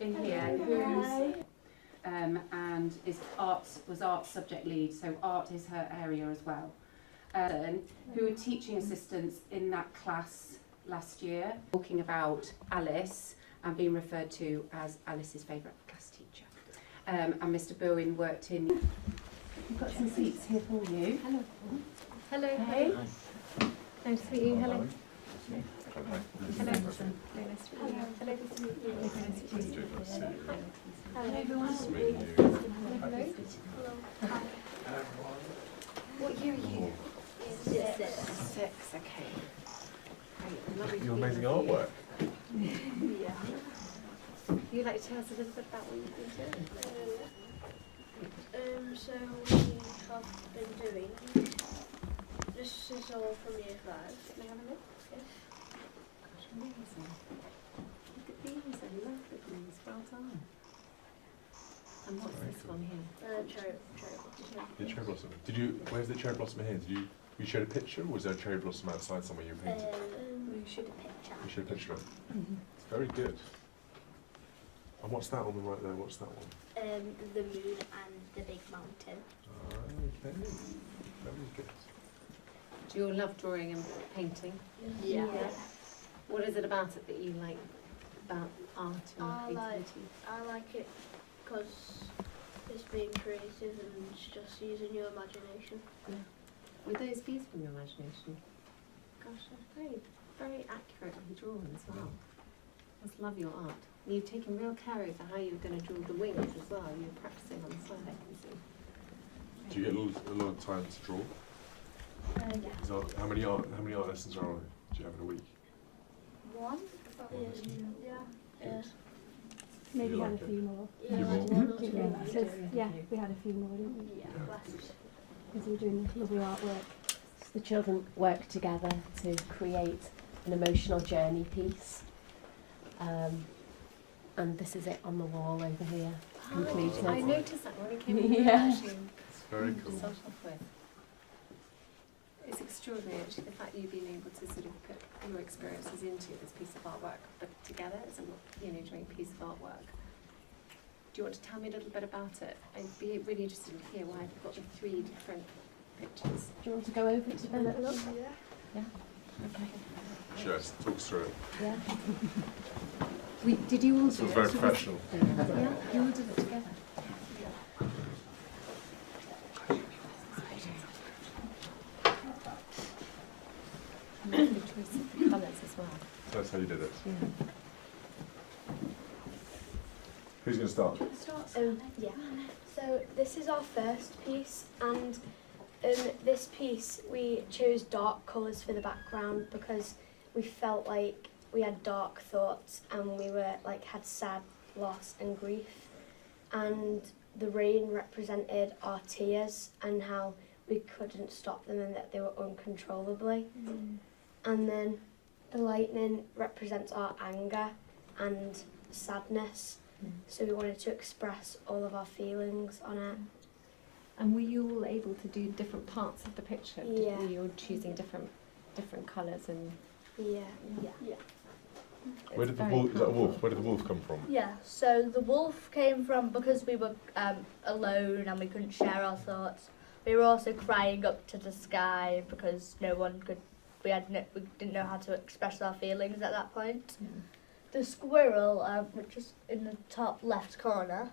in here who's and was art subject lead, so art is her area as well. Who were teaching assistants in that class last year, talking about Alice and being referred to as Alice's favourite class teacher. And Mr. Bowen worked in. We've got some seats here for you. Hello. Hello. Hey. Nice to meet you. Hello. Hello. Hello. Nice to meet you. Hello. Nice to meet you. Hello everyone. Nice to meet you. Hello. What year are you? Six, okay. Great, lovely to Your be amazing with you. artwork. Yeah. Would you like to tell us a little bit about what you've been doing? So we have been doing, this is all from year 5. Can I have a look? Yes. Gosh, amazing. Look at these, I love the these, well done. And what's Very this cool. one here? Cherry blossom. The cherry blossom. Where's the cherry blossom here? You showed a picture, or was there a cherry blossom outside somewhere you painted? We showed a picture. You showed a picture of it. It's very good. And what's that on the right there? What's that one? The moon and the big mountain. Okay. Very good. Do you all love drawing and painting? Yeah. What is it about it that you like about art and creativity? I like it because it's being creative and it's just using your imagination. Were those views from your imagination? Gosh, that's very, very accurately drawn as well. I just love your art. You've taken real care over how you're going to draw the wings as well. You're practicing on the side, I can see. Do you get a lot of time to draw? Yeah. How many art lessons do you have in a week? 1? Yeah. Maybe You had like a it? few more. Yeah. Yeah, we had a few more, didn't we? Yeah. Because we were doing lovely artwork. The children work together to create an emotional journey piece. And this is it on the wall over here, completed. I noticed that when it came in Yeah. actually. It's very To cool. start off with. It's extraordinary actually the fact that you've been able to sort of put your experiences into this piece of artwork, but together as a joint piece of artwork. Do you want to tell me a little bit about it? I'd be really interested to hear why you've got the 3 different pictures. Do you want to go over to the little look? Yeah. Okay. Just talk us through it. Yeah. Did you all This was very professional. Yeah, you all did it together. Lovely choice of colours as well. That's how you did it. Yeah. Who's going to start? Yeah. So this is our first piece, and this piece we chose dark colours for the background because we felt like we had dark thoughts and we were had sad loss and grief, and the rain represented our tears and how we couldn't stop them and that they were uncontrollably. And then the lightning represents our anger and sadness. So we wanted to express all of our feelings on it. And were you all able to do different parts of the picture? Yeah. Were you all choosing different colours and? Yeah. Where did the wolf? Is that a wolf? Where did the wolf come from? Yeah, so the wolf came from because we were alone and we couldn't share our thoughts. We were also crying up to the sky because no one could. We didn't know how to express our feelings at that point. The squirrel, which is in the top left corner,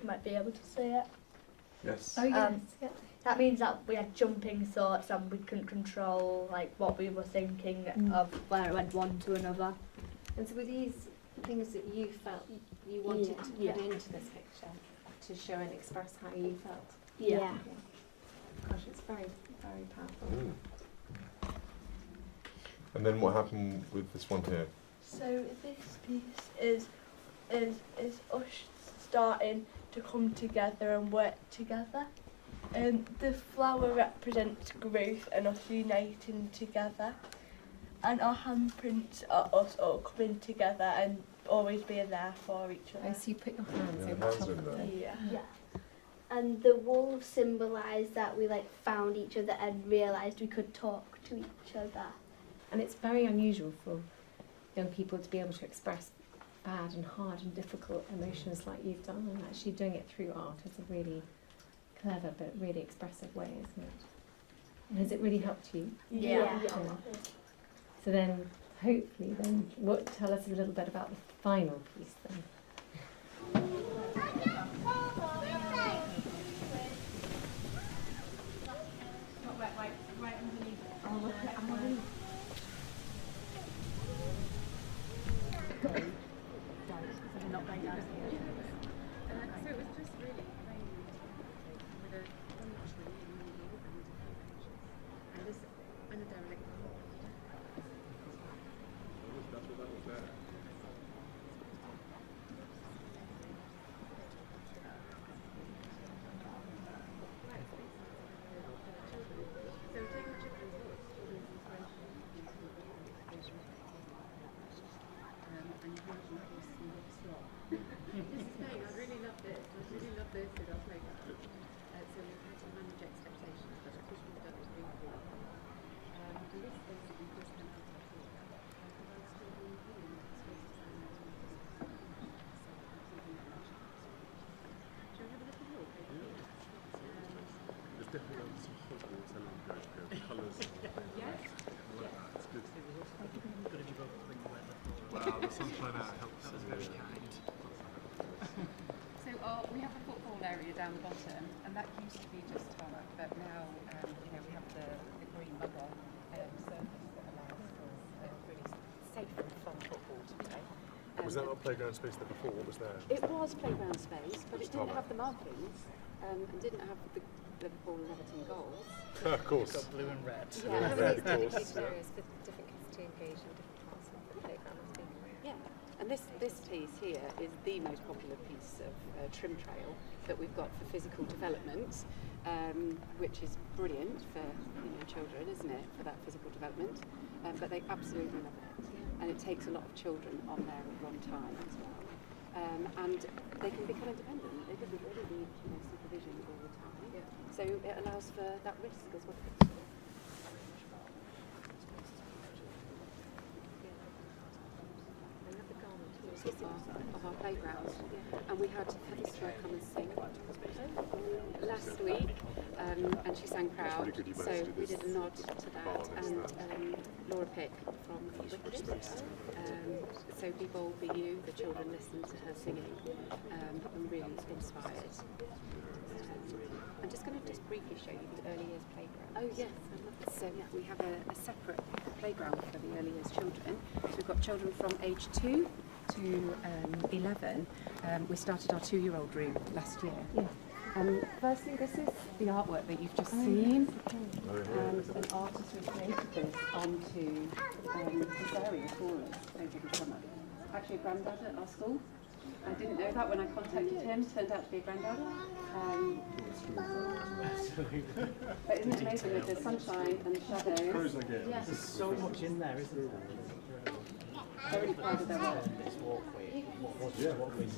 you might be able to see it. Yes. Oh yes. Yeah. That means that we had jumping thoughts and we couldn't control what we were thinking of where it went one to another. And so were these things that you felt you wanted to put Yeah. into this picture to show and express how you felt? Yeah. Gosh, it's very, very powerful. And then what happened with this one here? So this piece is us starting to come together and work together. The flower represents growth and us uniting together. And our handprints are us all coming together and always being there for each other. Oh, so you put your hands Yeah, over hands top in of there. them. Yeah. And the wolves symbolise that we found each other and realised we could talk to each other. And it's very unusual for young people to be able to express bad and hard and difficult emotions like you've done, and actually doing it through art is a really clever but really expressive way, isn't it? And has it really helped you? Yeah. So then, hopefully, then, tell us a little bit about the final piece then. We have a football area down the bottom, and that used to be just tarmac, but now we have the green bugger surface that allows for really safe and fun football to play. Was that not playground space there before? What was there? It was playground space, but it didn't have the markings, and didn't have the Liverpool and Everton goals. Of course. Got blue and red. Yeah, Red, of course. Dedicated areas for different kids to engage in different parts of the playground, I think. Yeah, and this piece here is the most popular piece of trim trail that we've got for physical development, which is brilliant for children, isn't it, for that physical development? But they absolutely love it, and it takes a lot of children on there at one time as well. And they can become independent. They don't really need supervision all the time. Yeah. So it allows for that risk as well. Of our playground, and we had Heather come and sing last week, and she sang Proud, so we did a nod to that, and Laura Pick from Wicked, so people be you, the children listened to her singing, and really inspired. I'm just going to briefly show you the early years playground. Oh yes, I love it. So we have a separate playground for the early years children. So we've got children from age 2 to 11. We started our 2-year-old room last year. Yes. Firstly, this is the artwork that you've just seen. An artist recreated this onto this area for us over the summer. Actually, a granddad at our school. I didn't know that when I contacted him. Turned out to be a granddad. But isn't it amazing with the sunshine and the shadows? Yes. There's so much in there, isn't there? They're really proud of their work. This walkway, what was it? What was it?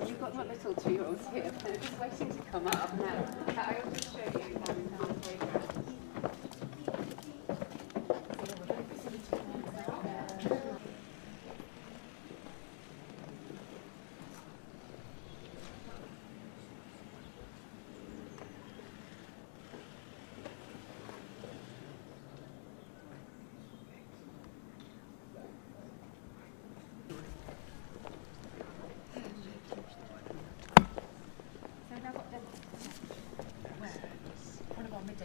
We've got my little 2-year-olds here. They're just waiting to come up now. I will just show you our playground.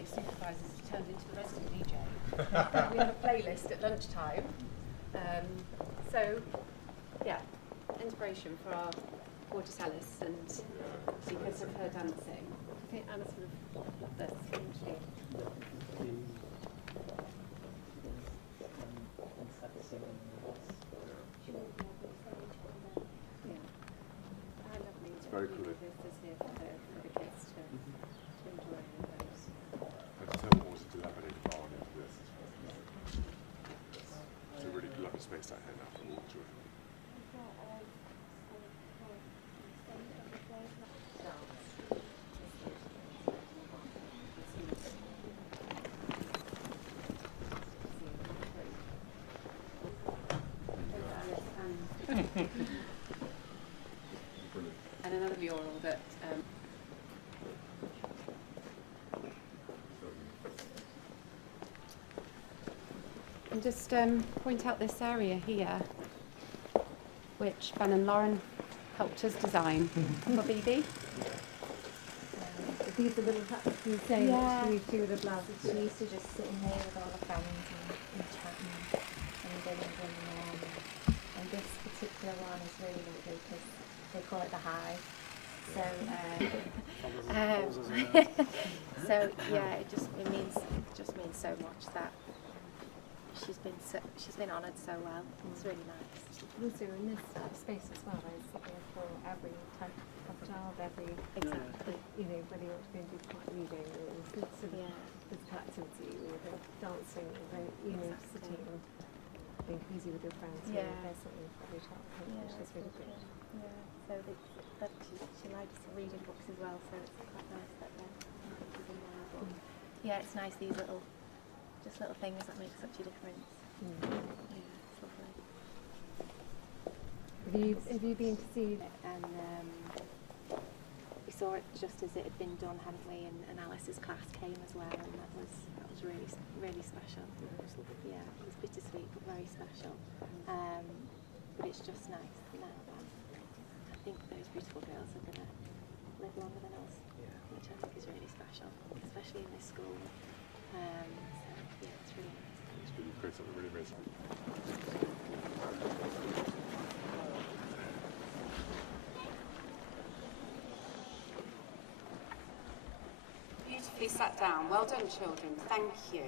Supervisors turned into the resident DJ. We have a playlist at lunchtime. So, yeah, inspiration for our Quartus Alice, and because of her dancing. I think Anna's would have loved this, wouldn't she? Yeah. I love these. Very cool. This is here for the kids to Brilliant. And another mural that and just point out this area here, which Ben and Lauren helped us design for Bebe. These are little hats you say Yeah. that she would have loved. She used to just sit in here with all her friends and chatting and this particular one is really lovely because they call it the hive. So so yeah, it just means so much that she's been honoured so well. It's really nice. Also in this space as well, there's something for every type of child, every Exactly. whether you want to go and do part reading or sort of Yeah. physical activity or the dancing or the sitting and being easy with your friends. Yeah. There's something for every child, I think, which is really good. Yeah. So she likes reading books as well, so it's quite nice that they're giving her a book. Yeah, it's nice, these little things that make such a difference. Yeah, it's lovely. Have you been to see? And we saw it just as it had been done, hadn't we? And Alice's class came as well, and that was really special. Yeah, it was bittersweet but very special. But it's just nice now that I think those beautiful girls are going to live longer than us, which I think is really special, especially in this school. So yeah, it's really nice. It's really great, something really amazing. beautifully sat down. Well done, children. Thank you.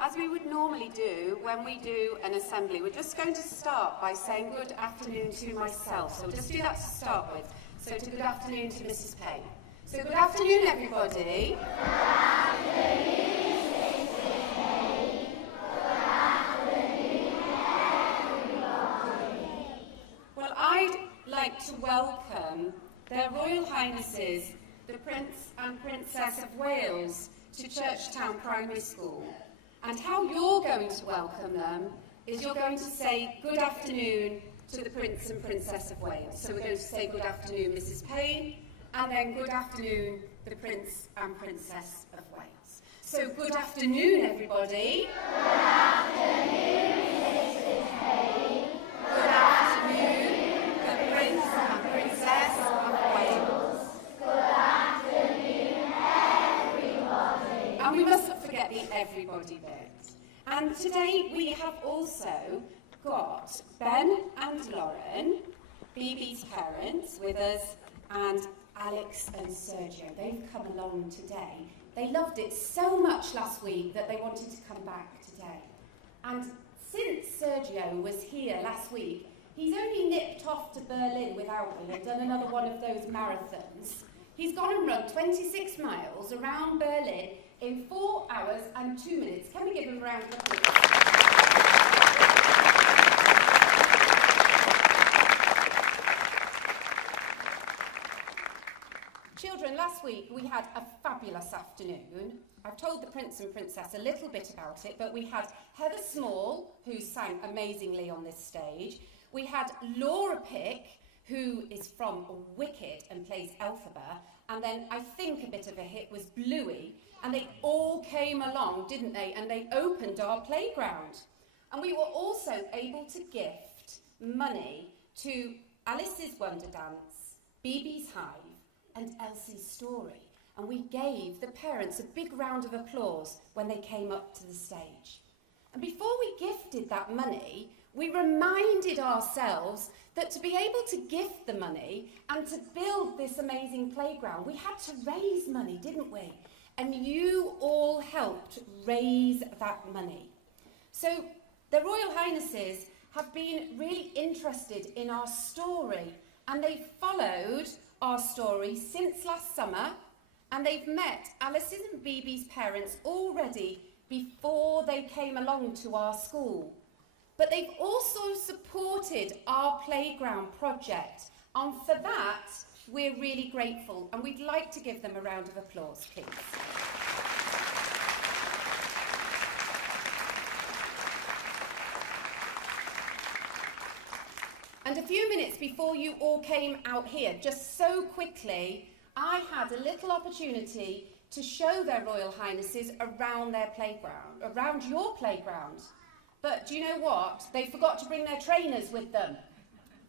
As we would normally do when we do an assembly, we're just going to start by saying good afternoon to myself. So we'll just do that to start with. So to good afternoon to Mrs. Payne. So good afternoon, everybody. Good afternoon, Mrs. Payne. Good afternoon, everybody. Well, I'd like to welcome their Royal Highnesses, the Prince and Princess of Wales, to Churchtown Primary School. And how you're going to welcome them is you're going to say good afternoon to the Prince and Princess of Wales. So we're going to say good afternoon, Mrs. Payne, and then good afternoon, the Prince and Princess of Wales. So good afternoon, everybody. Good afternoon, Mrs. Payne. Good afternoon, the Prince and Princess of Wales. Good afternoon, everybody. And we mustn't forget the everybody bit. And today we have also got Ben and Lauren, Bebe's parents, with us, and Alex and Sergio. They've come along today. They loved it so much last week that they wanted to come back today. And since Sergio was here last week, he's only nipped off to Berlin without me and done another one of those marathons. He's gone and run 26 miles around Berlin in 4 hours and 2 minutes. Can we give him a round of applause? Children, last week we had a fabulous afternoon. I've told the Prince and Princess a little bit about it, but we had Heather Small, who sang amazingly on this stage. We had Laura Pick, who is from Wicked and plays Elphaba. And then I think a bit of a hit was Bluey. And they all came along, didn't they? And they opened our playground. And we were also able to gift money to Alice's Wonder Dance, Bebe's Hive, and Elsie's Story. And we gave the parents a big round of applause when they came up to the stage. And before we gifted that money, we reminded ourselves that to be able to gift the money and to build this amazing playground, we had to raise money, didn't we? And you all helped raise that money. So the Royal Highnesses have been really interested in our story, and they've followed our story since last summer, and they've met Alice's and Bebe's parents already before they came along to our school. But they've also supported our playground project, and for that we're really grateful, and we'd like to give them a round of applause, please. And a few minutes before you all came out here, just so quickly, I had a little opportunity to show their Royal Highnesses around their playground, around your playground. But do you know what? They forgot to bring their trainers with them.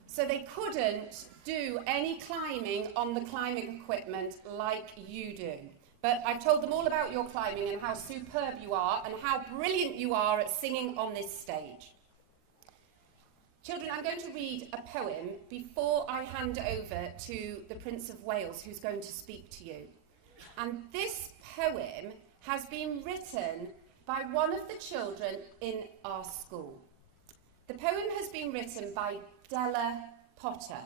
So they couldn't do any climbing on the climbing equipment like you do. But I've told them all about your climbing and how superb you are and how brilliant you are at singing on this stage. Children, I'm going to read a poem before I hand over to the Prince of Wales, who's going to speak to you. And this poem has been written by one of the children in our school. The poem has been written by Della Potter.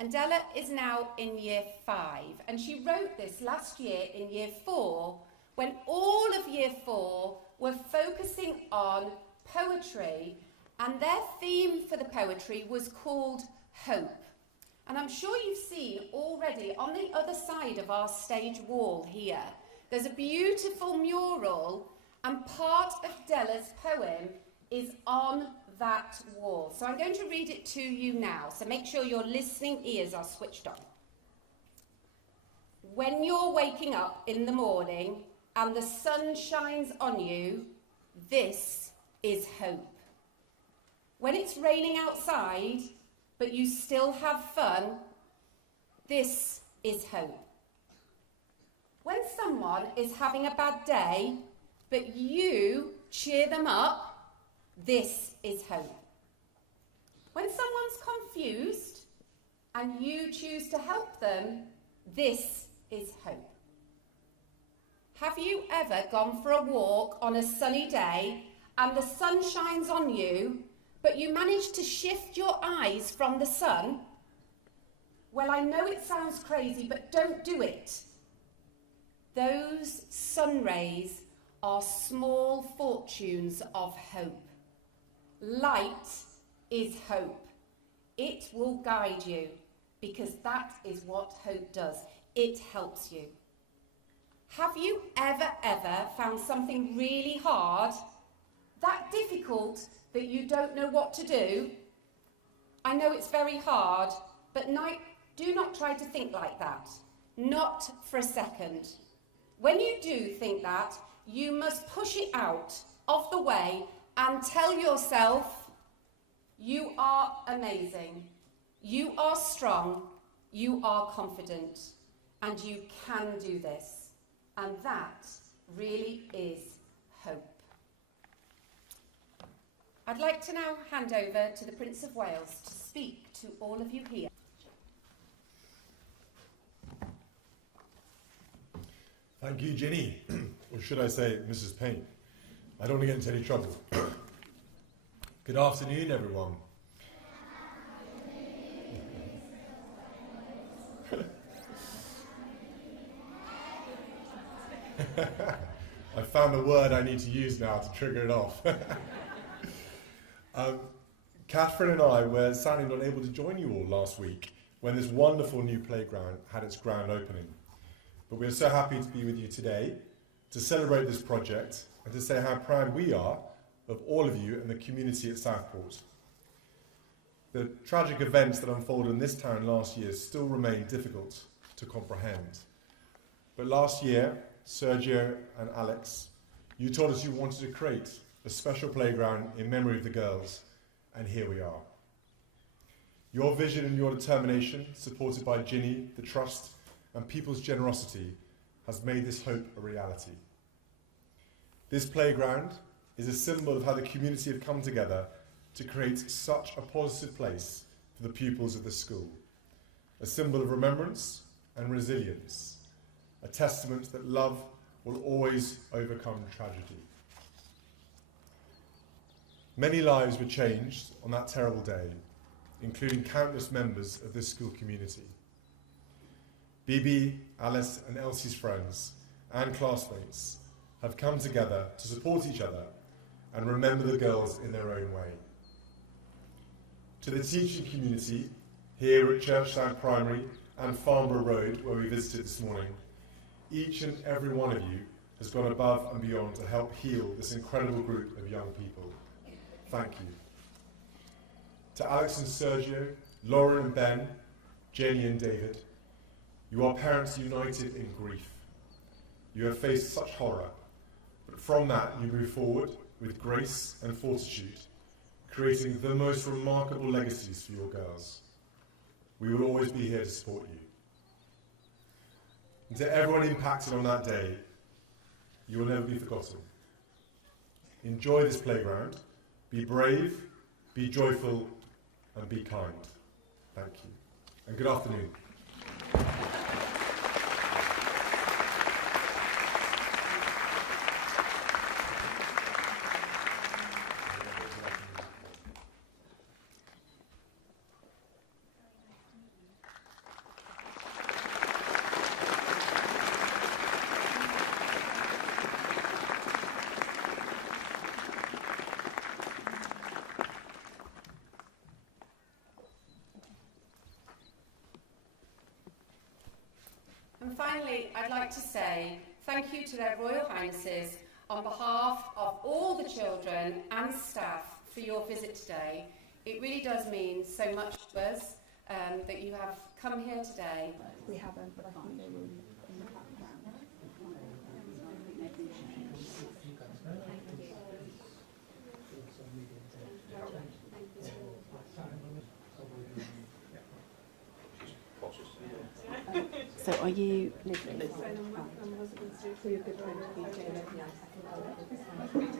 And Della is now in year 5. And she wrote this last year in year 4, when all of year 4 were focusing on poetry. And their theme for the poetry was called Hope. And I'm sure you've seen already on the other side of our stage wall here, there's a beautiful mural, and part of Della's poem is on that wall. So I'm going to read it to you now, so make sure your listening ears are switched on. When you're waking up in the morning and the sun shines on you, this is hope. When it's raining outside, but you still have fun, this is hope. When someone is having a bad day, but you cheer them up, this is hope. When someone's confused and you choose to help them, this is hope. Have you ever gone for a walk on a sunny day and the sun shines on you, but you manage to shift your eyes from the sun? Well, I know it sounds crazy, but don't do it. Those sun rays are small fortunes of hope. Light is hope. It will guide you, because that is what hope does. It helps you. Have you ever found something really hard, that difficult, that you don't know what to do? I know it's very hard, but do not try to think like that. Not for a second. When you do think that, you must push it out of the way and tell yourself, you are amazing, you are strong, you are confident, and you can do this. And that really is hope. I'd like to now hand over to the Prince of Wales to speak to all of you here. Thank you, Ginny. Or should I say, Mrs. Payne. I don't want to get into any trouble. Good afternoon, everyone. I found the word I need to use now to trigger it off. Catherine and I were sadly not able to join you all last week when this wonderful new playground had its grand opening. But we're so happy to be with you today to celebrate this project and to say how proud we are of all of you and the community at Southport. The tragic events that unfolded in this town last year still remain difficult to comprehend. But last year, Sergio and Alex, you told us you wanted to create a special playground in memory of the girls, and here we are. Your vision and your determination, supported by Ginny, the trust, and people's generosity, has made this hope a reality. This playground is a symbol of how the community have come together to create such a positive place for the pupils of the school. A symbol of remembrance and resilience, a testament that love will always overcome tragedy. Many lives were changed on that terrible day, including countless members of this school community. Bebe, Alice and Elsie's friends and classmates have come together to support each other and remember the girls in their own way. To the teaching community here at Churchtown Primary and Farnborough Road, where we visited this morning, each and every one of you has gone above and beyond to help heal this incredible group of young people. Thank you. To Alex and Sergio, Lauren and Ben, Jenny and David, you are parents united in grief. You have faced such horror, but from that you move forward with grace and fortitude, creating the most remarkable legacies for your girls. We will always be here to support you. And to everyone impacted on that day, you will never be forgotten. Enjoy this playground, be brave, be joyful, and be kind. Thank you. And good afternoon. And finally, I'd like to say thank you to their Royal Highnesses on behalf of all the children and staff for your visit today. It really does mean so much to us that you have come here today. We haven't, but I think they will in the background. So are you... So you're good friends with each other?